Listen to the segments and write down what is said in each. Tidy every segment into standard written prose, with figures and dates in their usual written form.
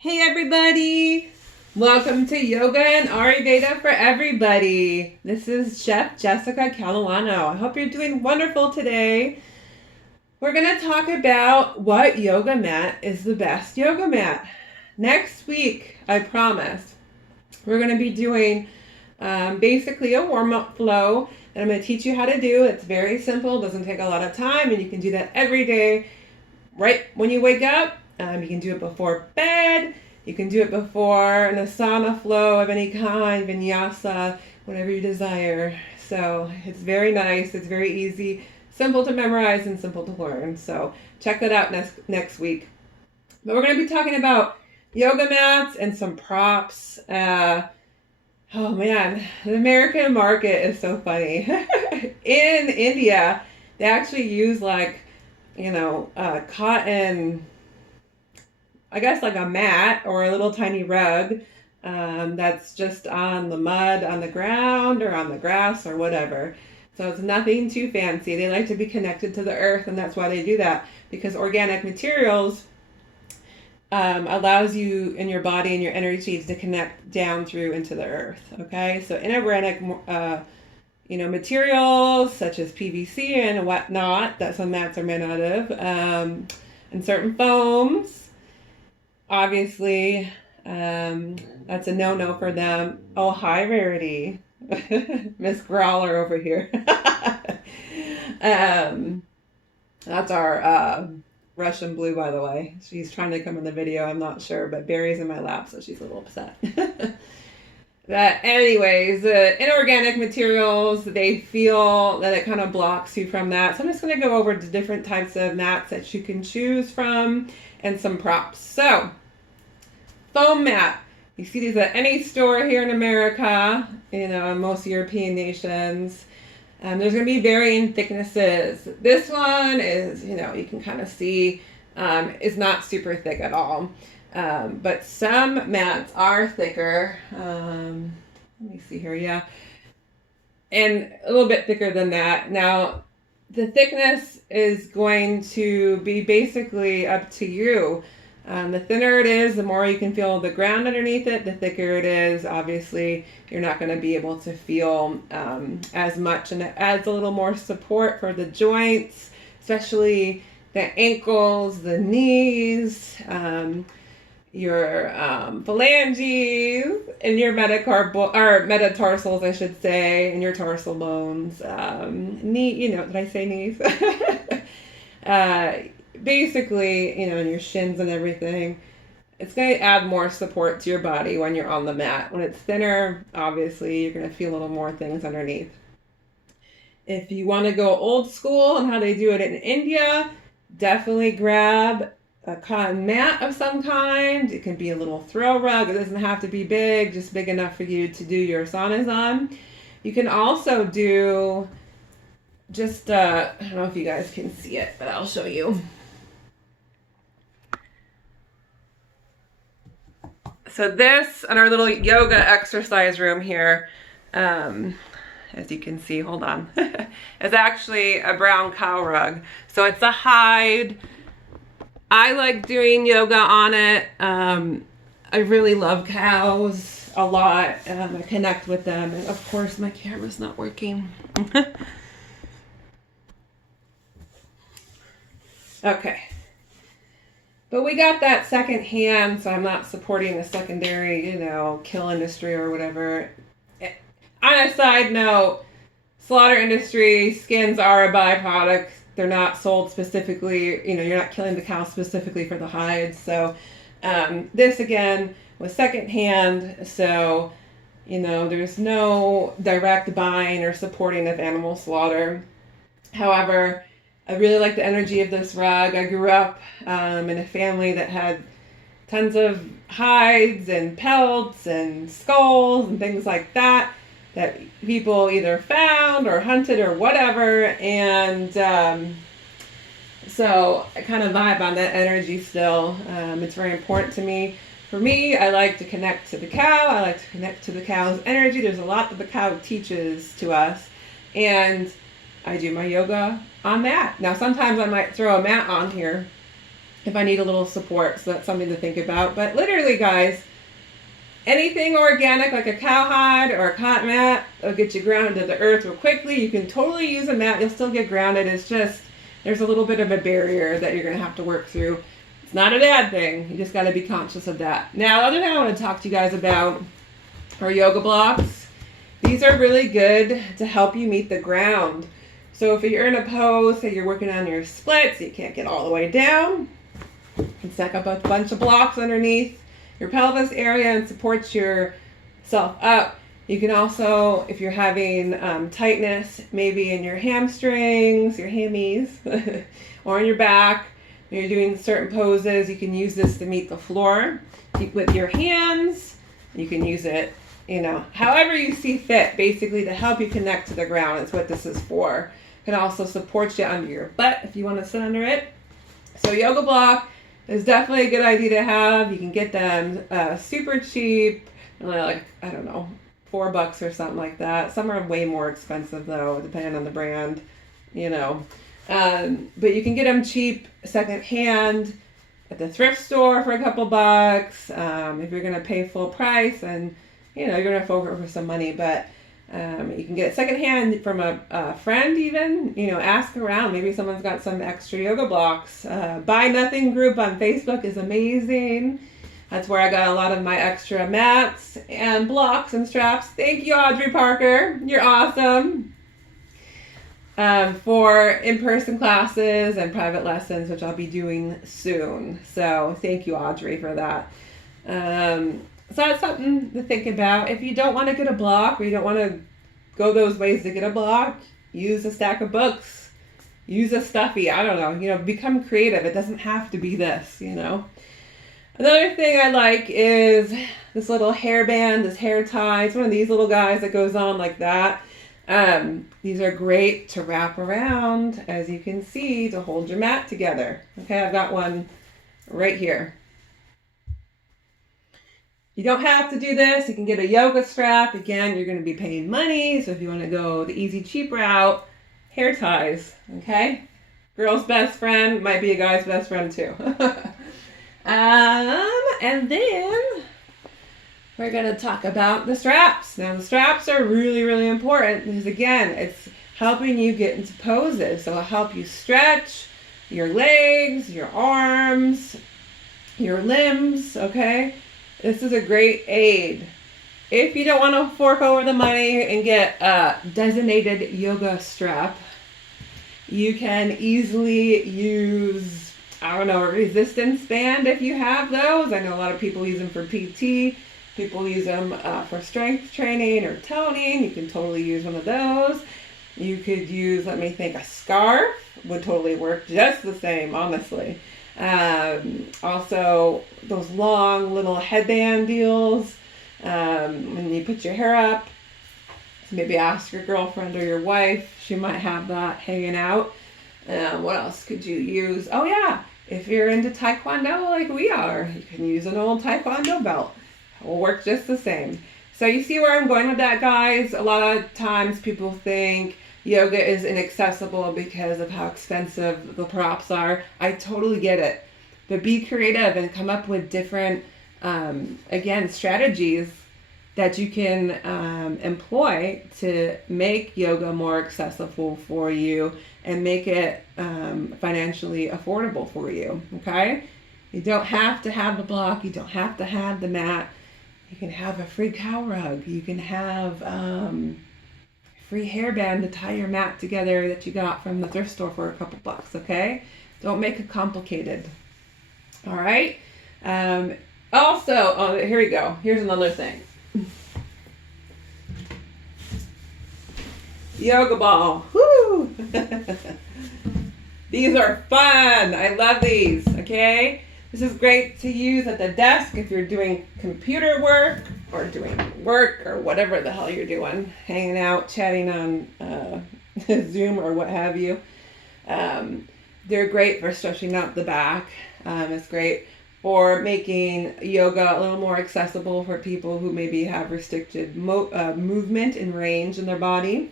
Hey everybody! Welcome to Yoga and Ayurveda for Everybody. This is Chef Jessica Caluano. I hope you're doing wonderful today. We're going to talk about what yoga mat is the best yoga mat. Next week, I promise, we're going to be doing basically a warm-up flow that I'm going to teach you how to do. It's very simple, doesn't take a lot of time, and you can do that every day right when you wake up. You can do it before bed. You can do it before an asana flow of any kind, vinyasa, whatever you desire. So it's very nice. It's very easy, simple to memorize and simple to learn. So check that out next week. But we're going to be talking about yoga mats and some props. Oh man, the American market is so funny. In India, they actually use cotton, I guess like a mat or a little tiny rug that's just on the mud, on the ground, or on the grass or whatever. So it's nothing too fancy. They like to be connected to the earth, and that's why they do that, because organic materials allows you and your body and your energies to connect down through into the earth. Okay, so inorganic materials such as PVC and whatnot that some mats are made out of, and certain foams. Obviously, that's a no-no for them. Oh, hi, Rarity. Miss Growler over here. That's our Russian Blue, by the way. She's trying to come in the video, I'm not sure, but Barry's in my lap, so she's a little upset. But anyways, inorganic materials, they feel that it kind of blocks you from that. So I'm just going to go over the different types of mats that you can choose from and some props. So, foam mat. You see these at any store here in America, in most European nations. There's going to be varying thicknesses. This one is, you can kind of see, is not super thick at all. But some mats are thicker. Let me see here, yeah. And a little bit thicker than that. Now, the thickness is going to be basically up to you. The thinner it is, the more you can feel the ground underneath it. The thicker it is, obviously, you're not going to be able to feel as much. And it adds a little more support for the joints, especially the ankles, the knees, your phalanges, and your metatarsals, I should say, and your tarsal bones. Knee, did I say knees? Basically, and your shins and everything. It's going to add more support to your body when you're on the mat. When it's thinner, obviously, you're going to feel a little more things underneath. If you want to go old school and how they do it in India, definitely grab a cotton mat of some kind. It can be a little throw rug. It doesn't have to be big, just big enough for you to do your asanas on. You can also do just, I don't know if you guys can see it, but I'll show you. So this, and our little yoga exercise room here, as you can see, hold on, is actually a brown cow rug. So it's a hide. I like doing yoga on it. I really love cows a lot. I connect with them. And of course, my camera's not working. Okay. But we got that second hand, so I'm not supporting the secondary, kill industry or whatever. On a side note, slaughter industry, skins are a byproduct. They're not sold specifically, you're not killing the cow specifically for the hides. So this, again, was secondhand. So, there's no direct buying or supporting of animal slaughter. However, I really like the energy of this rug. I grew up in a family that had tons of hides and pelts and skulls and things like that people either found or hunted or whatever. And so I kind of vibe on that energy still. It's very important to me. For me, I like to connect to the cow. I like to connect to the cow's energy. There's a lot that the cow teaches to us. And I do my yoga on that. Now, sometimes I might throw a mat on here if I need a little support. So that's something to think about. But literally, guys, anything organic like a cowhide or a cotton mat will get you grounded to the earth real quickly. You can totally use a mat. You'll still get grounded. It's just there's a little bit of a barrier that you're going to have to work through. It's not a bad thing. You just got to be conscious of that. Now, the other thing I want to talk to you guys about are yoga blocks. These are really good to help you meet the ground. So if you're in a pose, say you're working on your splits, you can't get all the way down, you can stack up a bunch of blocks underneath your pelvis area and supports yourself up. You can also, if you're having tightness, maybe in your hamstrings, your hammies, or in your back, when you're doing certain poses, you can use this to meet the floor. With your hands, you can use it, however you see fit, basically to help you connect to the ground. It's what this is for. It can also support you under your butt if you want to sit under it. So yoga block is definitely a good idea to have. You can get them super cheap, like, I don't know, $4 or something like that. Some are way more expensive though, depending on the brand, but you can get them cheap secondhand at the thrift store for a couple bucks. If you're going to pay full price, and you're going to fork over some money, but you can get it secondhand from a friend even, ask around. Maybe someone's got some extra yoga blocks. Buy Nothing group on Facebook is amazing. That's where I got a lot of my extra mats and blocks and straps. Thank you, Audrey Parker. You're awesome. For in-person classes and private lessons, which I'll be doing soon. So thank you, Audrey, for that. So that's something to think about. If you don't want to get a block, or you don't want to go those ways to get a block, use a stack of books, use a stuffy, I don't know, become creative. It doesn't have to be this, Another thing I like is this little hairband, this hair tie. It's one of these little guys that goes on like that. These are great to wrap around, as you can see, to hold your mat together. Okay, I've got one right here. You don't have to do this. You can get a yoga strap. Again, you're going to be paying money. So if you want to go the easy, cheap route, hair ties. Okay? Girl's best friend might be a guy's best friend too. And then we're going to talk about the straps. Now, the straps are really, really important because, again, it's helping you get into poses. So it'll help you stretch your legs, your arms, your limbs, okay? This is a great aid. If you don't want to fork over the money and get a designated yoga strap, you can easily use, a resistance band if you have those. I know a lot of people use them for PT. People use them for strength training or toning. You can totally use one of those. You could use, a scarf would totally work just the same, honestly. Also, those long little headband deals, when you put your hair up, maybe ask your girlfriend or your wife. She might have that hanging out. What else could you use? Oh yeah, if you're into Taekwondo like we are, you can use an old Taekwondo belt. It will work just the same. So you see where I'm going with that, guys? A lot of times people think yoga is inaccessible because of how expensive the props are. I totally get it. But be creative and come up with different, strategies that you can employ to make yoga more accessible for you and make it financially affordable for you, okay? You don't have to have the block. You don't have to have the mat. You can have a free cow rug. You can have free hairband to tie your mat together that you got from the thrift store for a couple bucks, okay? Don't make it complicated. All right? Also, here we go. Here's another thing. Yoga ball. Woo! These are fun. I love these, okay? This is great to use at the desk if you're doing computer work or doing work or whatever the hell you're doing, hanging out, chatting on Zoom or what have you. They're great for stretching out the back. It's great for making yoga a little more accessible for people who maybe have restricted movement and range in their body.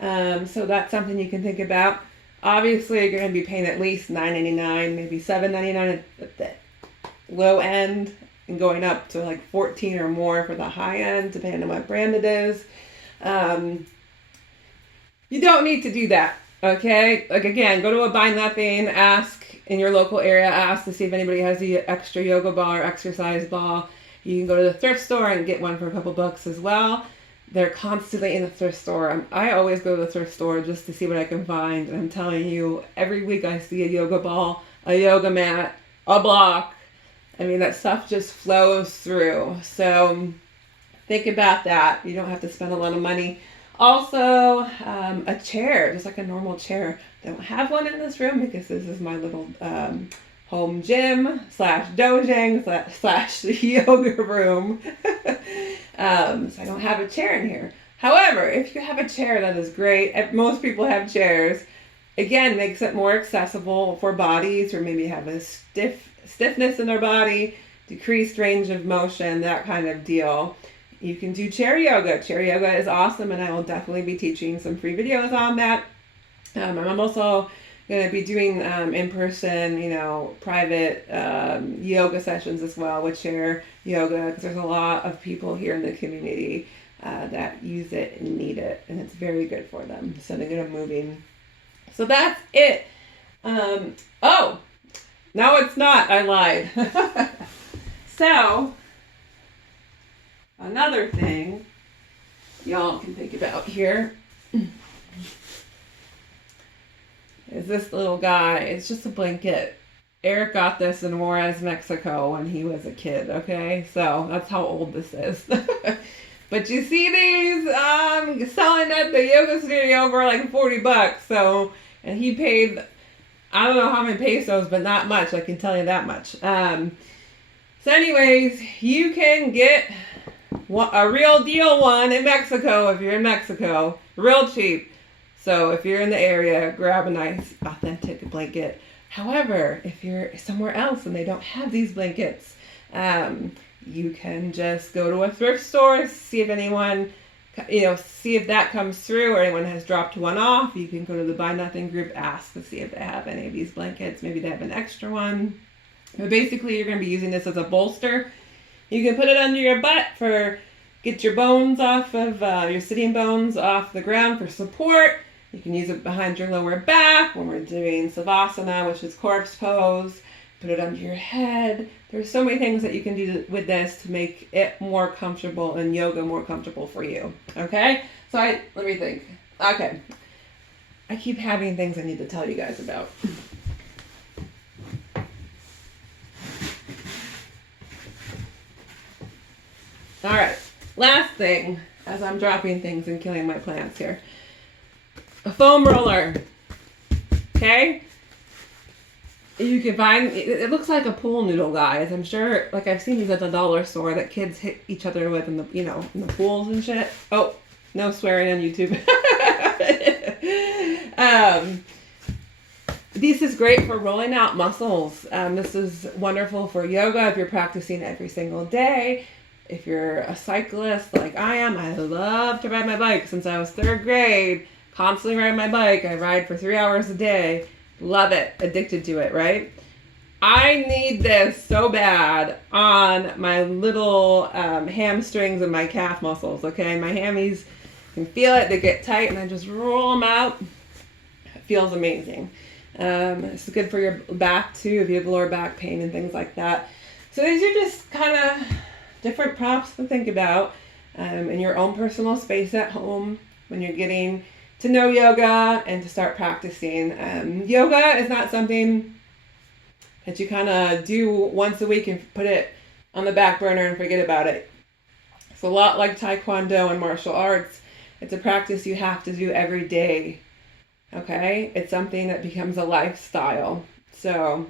So that's something you can think about. Obviously, you're going to be paying at least $9.99, maybe $7.99 at the low end, and going up to like 14 or more for the high end, depending on what brand it is. You don't need to do that, okay? Like, again, go to a Buy Nothing, ask in your local area, ask to see if anybody has the extra yoga ball or exercise ball. You can go to the thrift store and get one for a couple bucks as well. They're constantly in the thrift store. I always go to the thrift store just to see what I can find. And I'm telling you, every week I see a yoga ball, a yoga mat, a block. I mean, that stuff just flows through. So think about that. You don't have to spend a lot of money. Also, a chair, just like a normal chair. I don't have one in this room because this is my little home gym / dojang / yoga room. So I don't have a chair in here. However, if you have a chair, that is great. Most people have chairs. Again, makes it more accessible for bodies or maybe have a stiffness in their body, decreased range of motion, that kind of deal. You can do chair yoga. Chair yoga is awesome, and I will definitely be teaching some free videos on that. I'm also going to be doing in-person, private yoga sessions as well with chair yoga, because there's a lot of people here in the community that use it and need it, and it's very good for them. So they get them moving. So that's it. Oh, no, it's not. I lied. So another thing y'all can think about here is this little guy. It's just a blanket. Eric got this in Juarez, Mexico when he was a kid, okay? So that's how old this is. But you see these selling at the yoga studio for like $40. So, and he paid, I don't know how many pesos, but not much. I can tell you that much. So anyways, you can get a real deal one in Mexico if you're in Mexico. Real cheap. So if you're in the area, grab a nice, authentic blanket. However, if you're somewhere else and they don't have these blankets, you can just go to a thrift store, see if anyone, see if that comes through or anyone has dropped one off. You can go to the Buy Nothing group, ask to see if they have any of these blankets. Maybe they have an extra one. But basically, you're going to be using this as a bolster. You can put it under your butt get your bones off of, your sitting bones off the ground for support. You can use it behind your lower back when we're doing Savasana, which is corpse pose. Put it under your head. There's so many things that you can do with this to make it more comfortable and yoga more comfortable for you. Okay? So let me think. Okay. I keep having things I need to tell you guys about. All right. Last thing, as I'm dropping things and killing my plants here. A foam roller. Okay? You can find, it looks like a pool noodle, guys. I'm sure, like I've seen these at the dollar store that kids hit each other with in the, in the pools and shit. Oh, no swearing on YouTube. This is great for rolling out muscles. This is wonderful for yoga if you're practicing every single day. If you're a cyclist like I am, I love to ride my bike since I was 3rd grade. Constantly ride my bike. I ride for 3 hours a day. Love it. Addicted to it, right? I need this so bad on my little hamstrings and my calf muscles, okay? My hammies can feel it. They get tight, and I just roll them out. It feels amazing. It's good for your back, too, if you have lower back pain and things like that. So these are just kind of different props to think about in your own personal space at home when you're getting to know yoga and to start practicing. Yoga is not something that you kind of do once a week and put it on the back burner and forget about it. It's a lot like Taekwondo and martial arts. It's a practice you have to do every day. Okay? It's something that becomes a lifestyle. So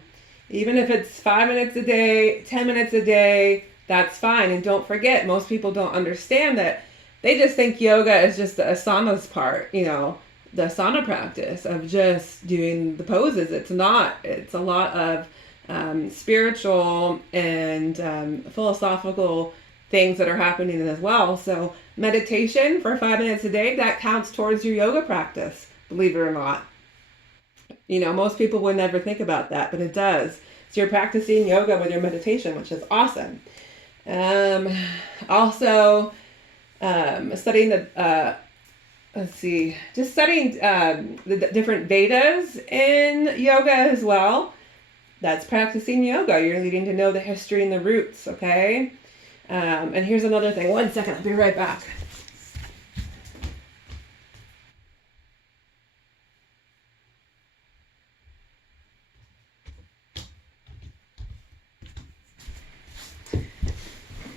even if it's 5 minutes a day, 10 minutes a day, that's fine. And don't forget, most people don't understand that. They just think yoga is just the asanas part, the asana practice of just doing the poses. It's not. It's a lot of spiritual and philosophical things that are happening as well. So meditation for 5 minutes a day, that counts towards your yoga practice, believe it or not. You know, most people would never think about that, but it does. So you're practicing yoga with your meditation, which is awesome. Also, studying the, just studying the different Vedas in yoga as well. That's practicing yoga. You're needing to know the history and the roots, okay? And here's another thing. One second, I'll be right back.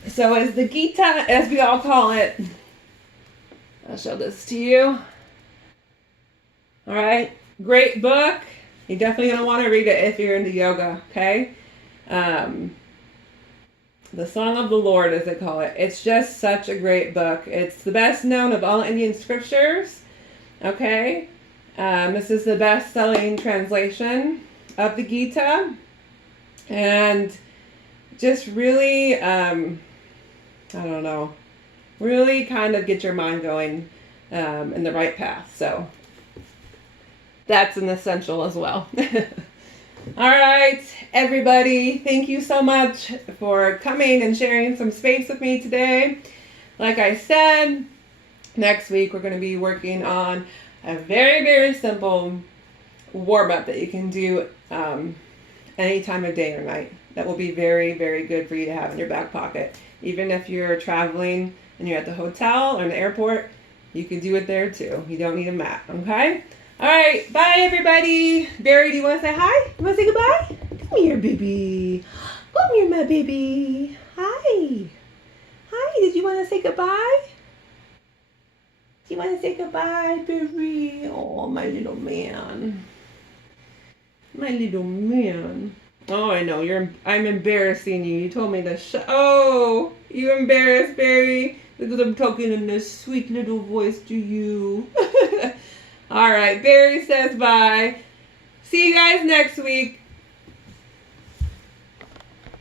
So as the Gita, as we all call it, I'll show this to you. All right, great book. You're definitely going to want to read it if you're into yoga, okay? The Song of the Lord, as they call it. It's just such a great book. It's the best known of all Indian scriptures, okay? This is the best-selling translation of the Gita. And just really, I don't know, really kind of get your mind going in the right path. So that's an essential as well. All right, everybody, thank you so much for coming and sharing some space with me today. Like I said, next week we're going to be working on a very, very simple warm-up that you can do any time of day or night. That will be very, very good for you to have in your back pocket. Even if you're traveling and you're at the hotel or in the airport, you can do it there too. You don't need a mat, okay? All right, bye everybody. Barry, do you want to say hi? You want to say goodbye? Come here, baby. Come here, my baby. Hi. Hi, did you want to say goodbye? Do you want to say goodbye, Barry? Oh, my little man. My little man. Oh, I know. I'm embarrassing you. You told me to oh, you embarrassed, Barry, because I'm talking in this sweet little voice to you. All right, Barry says bye. See you guys next week.